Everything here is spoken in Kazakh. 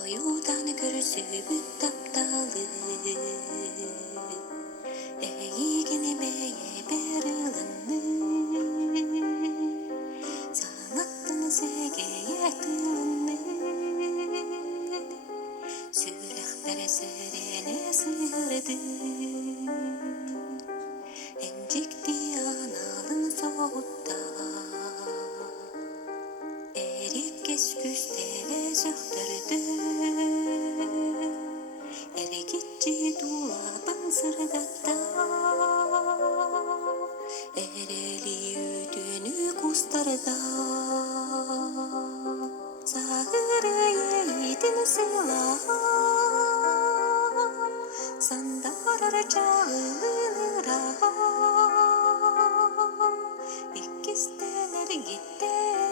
Оюдан көрсүбүт тапталы эйигинемее берылынны саңаттын сегеятылынны сүрәхтер серене сырды эмжикти аналын соғутта эриккес күстеле сөктөрдү эрекитчи тулабын сырдатта эрели үтүнү кустарда сагыры эйтин сыла сандарар чагыныра иккистелер гитте